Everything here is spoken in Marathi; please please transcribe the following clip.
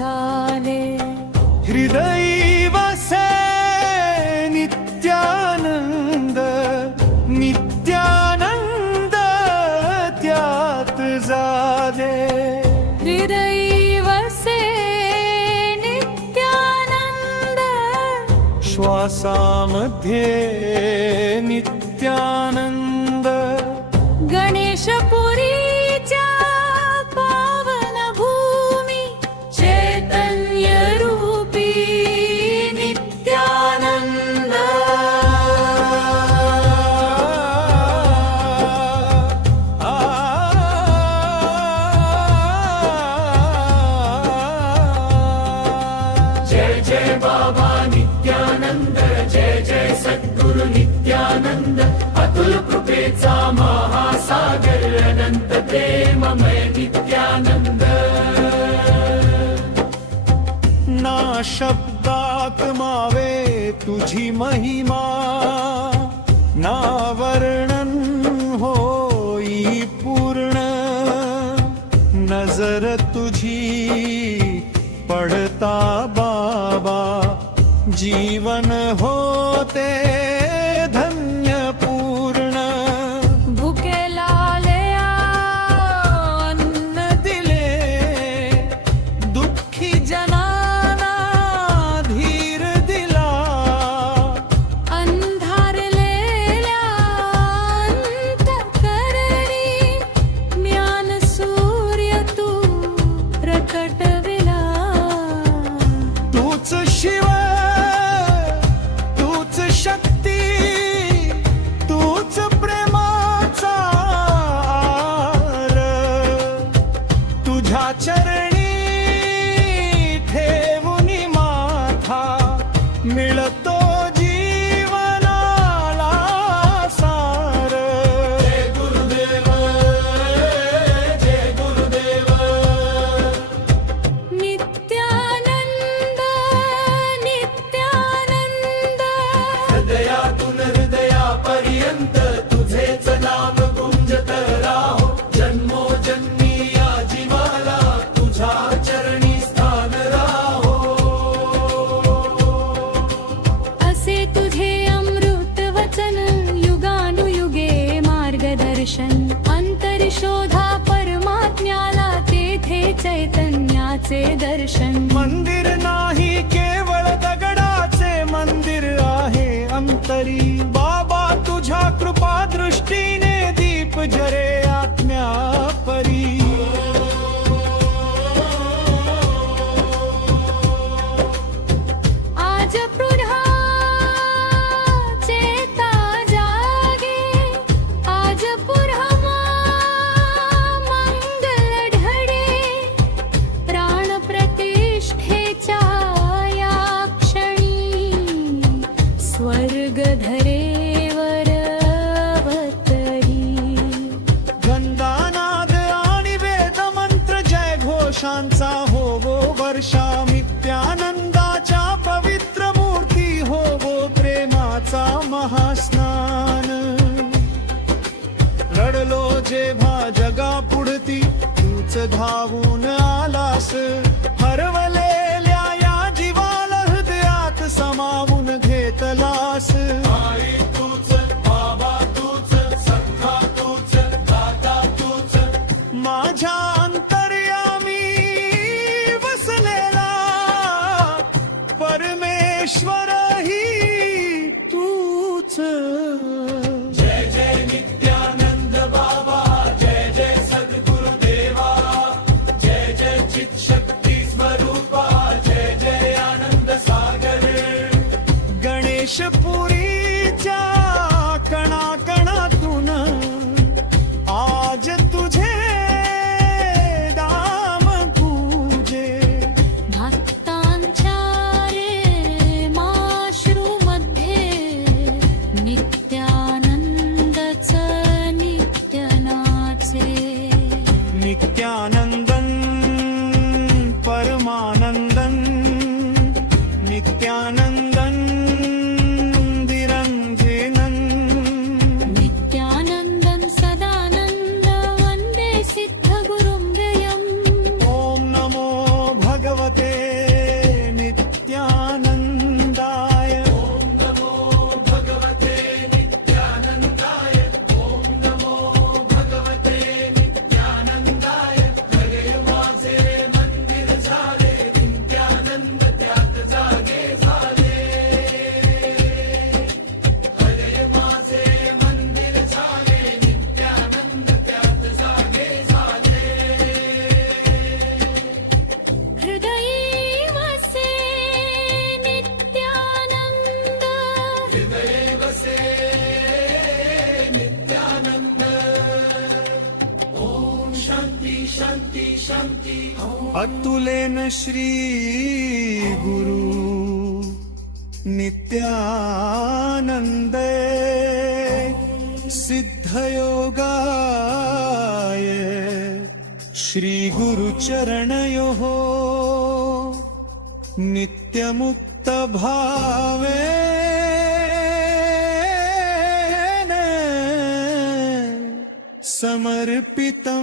झाले. हृदयी वसे नित्यानंद, नित्यानंद त्यात झाले. हृदयी वसे नित्यानंद, श्वासामध्ये नित्यानंद. गणेशपुरीच्या पावन भूमी चैतन्य रूपी नित्यानंद. जय जय बाबा नित्यानंद, जय जय सद्गुरु नित्यानंद. अतुल कृपेचा महासागर, अनंत प्रेममय नित्यानंद. ना शब्दात मावे तुझी महिमा, ना वर्णन होई पूर्ण. नजर तुझी पडता बाबा, जीवन होते धन्य पूर्ण. भुकेला अन्न दिले दुःखी जनाना धीर दिला. अंधारलेल्या अंतःकरणी ज्ञान सूर्य तू प्रकटविला. तूच शिव, तूच शक्ती, तूच प्रेमाचा आर. तुझ्या चरणी ठेवूनी माथा, मिळतो जीवनाला सार. जय गुरुदेव, जय गुरुदेव. नित्यानंद, नित्यानंद. हृदयातून हृदयापर्यंत तुझेच नाम गुंजत राहो. जन्मोजन्मी या जीवाला तुझ्या चरणी स्थान राहो. असे तुझे अमृत वचन, युगानुयुगे मार्गदर्शन. अंतरी शोधा परमात्म्याला, तेथे चैतन्याचे दर्शन. मंदिर नाही केवळ दगडाचे, मंदिर आहे अंतरी. बाबा तुझ्या कृपा दृष्टीने दीप जरे आत्म्या परी. आज पुन्हा चेता जागे, आज पुन्हा मंगल ढळे. प्राण प्रतिष्ठेच्या या क्षणी स्वर्ग धरेवर अवतरी. गंधानाद आणि वेद मंत्र जय घोषांचा होवो वर्षा. नित्यानंदाच्या पवित्र मूर्ती होवो प्रेमाचा महास्नान. रडलो जेव्हा जगा पुढती, तूच धावून आलास. हरवलेल्या या जीवाला हृदयात समावून घेतलास. आई तूच, बाबा तूच, सखा तूच, दाता तूच. माझ्या अंतर्यामी वसलेला परमेश्वर ही तूच. जय जय नित्यानंद बाबा, जय जय सद्गुरु देवा. जय जय चित शक्ती स्वरूपा, जय जय आनंद सागर. गणेशपुरीच्या कणाकणातून आज तुझे दाम पूजे. भक्तांच्या रे माश्रूमध्ये नित्यानंदच नित्यनाचे. नित्यानंदन परमानंदन, नित्यानंदन निरंजनन. नित्यानंदन सदानंद वंदे सिद्धगुरुं व्ययम्. ओम नमो भगवते शान्ति शान्ति अतुलेन श्री गुरु नित्यानन्दे सिद्धयोगाय श्री गुरुचरणयोः नित्यमुक्त भावेन समर्पितम्